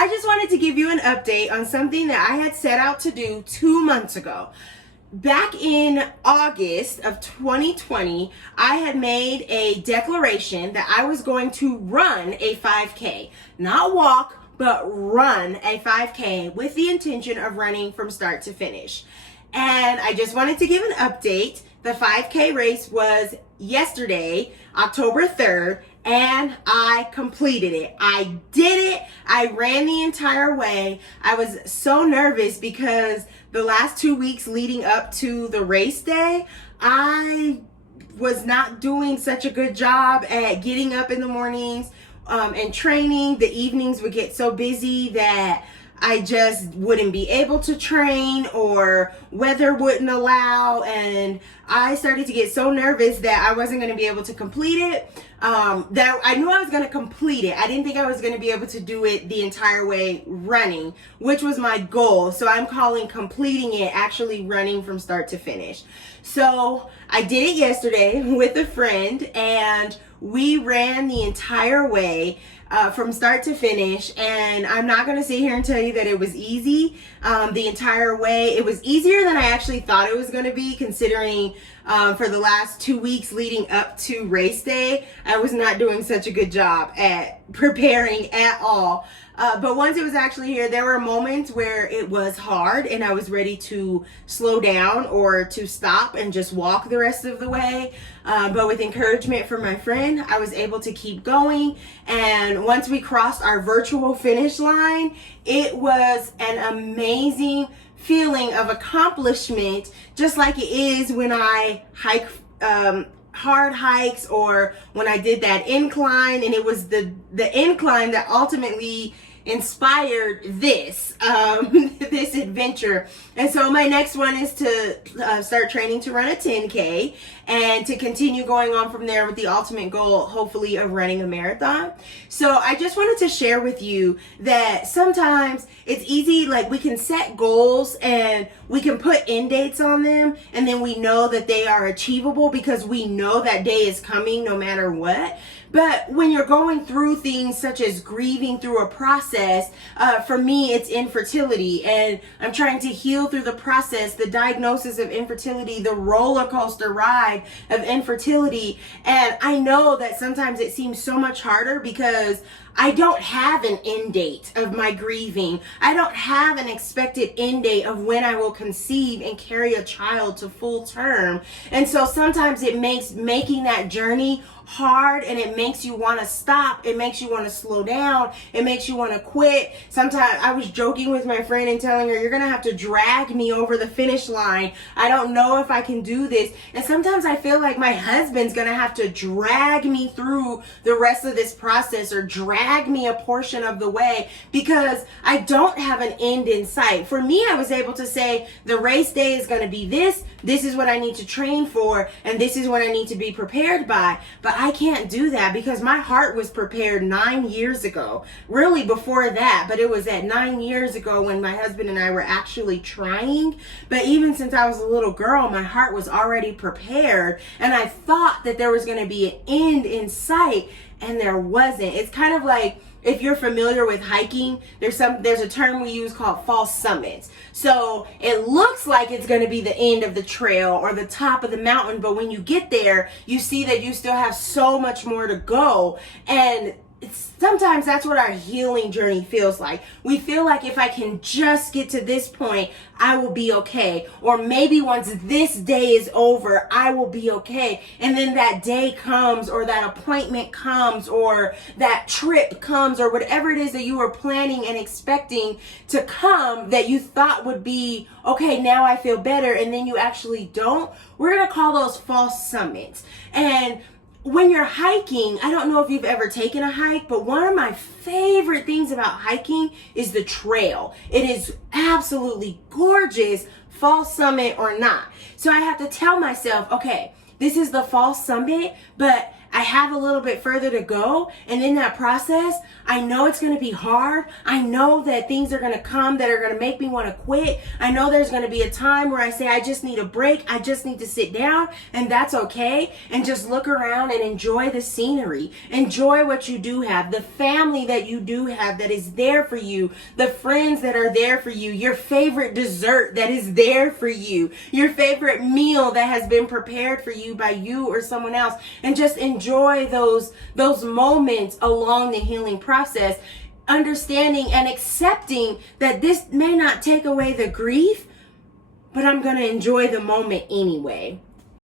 I just wanted to give you an update on something that I had set out to do 2 months ago. Back in August of 2020, I had made a declaration that I was going to run a 5K. Not walk, but run a 5K with the intention of running from start to finish. And I just wanted to give an update. The 5K race was yesterday, October 3rd, and I completed it. I did it. I ran the entire way. I was so nervous because the last 2 weeks leading up to the race day, I was not doing such a good job at getting up in the mornings and training. The evenings would get so busy that I just wouldn't be able to train, or weather wouldn't allow, and I started to get so nervous that I wasn't going to be able to complete it. That I knew I was going to complete it. I didn't think I was going to be able to do it the entire way running, which was my goal. So I'm calling completing it actually running from start to finish. So I did it yesterday with a friend, and we ran the entire way from start to finish. And I'm not going to sit here and tell you that it was easy the entire way. It was easier than I actually thought it was going to be, considering for the last 2 weeks leading up to race day, I was not doing such a good job at preparing at all. But once it was actually here, there were moments where it was hard and I was ready to slow down or to stop and just walk the rest of the way. But with encouragement from my friend, I was able to keep going. And once we crossed our virtual finish line, it was an amazing feeling of accomplishment, just like it is when I hike hard hikes, or when I did that incline. And it was the incline that ultimately inspired this this adventure. And so my next one is to start training to run a 10K and to continue going on from there with the ultimate goal, hopefully, of running a marathon. So I just wanted to share with you that sometimes it's easy, like we can set goals and we can put end dates on them, and then we know that they are achievable because we know that day is coming no matter what. But when you're going through things such as grieving through a process, for me, it's infertility, and I'm trying to heal through the process, the diagnosis of infertility, the roller coaster ride of infertility. And I know that sometimes it seems so much harder because I don't have an end date of my grieving. I don't have an expected end date of when I will conceive and carry a child to full term. And so sometimes it makes making that journey hard, and it makes you want to stop. It makes you want to slow down. It makes you want to quit. Sometimes I was joking with my friend and telling her, you're going to have to drag me over the finish line. I don't know if I can do this. And sometimes I feel like my husband's going to have to drag me through the rest of this process, or drag me a portion of the way, because I don't have an end in sight. For me, I was able to say the race day is going to be this. This is what I need to train for, and this is what I need to be prepared by. But I can't do that because my heart was prepared 9 years ago. Really before that, but it was at 9 years ago when my husband and I were actually trying. But even since I was a little girl, my heart was already prepared, and I thought that there was going to be an end in sight, and there wasn't. It's kind of like, if you're familiar with hiking, there's a term we use called false summits. So it looks like it's going to be the end of the trail or the top of the mountain, but when you get there, you see that you still have so much more to go. And sometimes that's what our healing journey feels like. We feel like if I can just get to this point, I will be okay. Or maybe once this day is over, I will be okay. And then that day comes, or that appointment comes, or that trip comes, or whatever it is that you were planning and expecting to come that you thought would be, okay, now I feel better, and then you actually don't. We're going to call those false summits. And when you're hiking, I don't know if you've ever taken a hike, but one of my favorite things about hiking is the trail. It is absolutely gorgeous, false summit or not. So I have to tell myself, okay, this is the false summit, but I have a little bit further to go. And in that process, I know it's going to be hard. I know that things are going to come that are going to make me want to quit. I know there's going to be a time where I say, I just need a break. I just need to sit down, and that's okay. And just look around and enjoy the scenery. Enjoy what you do have, the family that you do have that is there for you, the friends that are there for you, your favorite dessert that is there for you, your favorite meal that has been prepared for you by you or someone else, and just enjoy those moments along the healing process, understanding and accepting that this may not take away the grief, but I'm going to enjoy the moment anyway.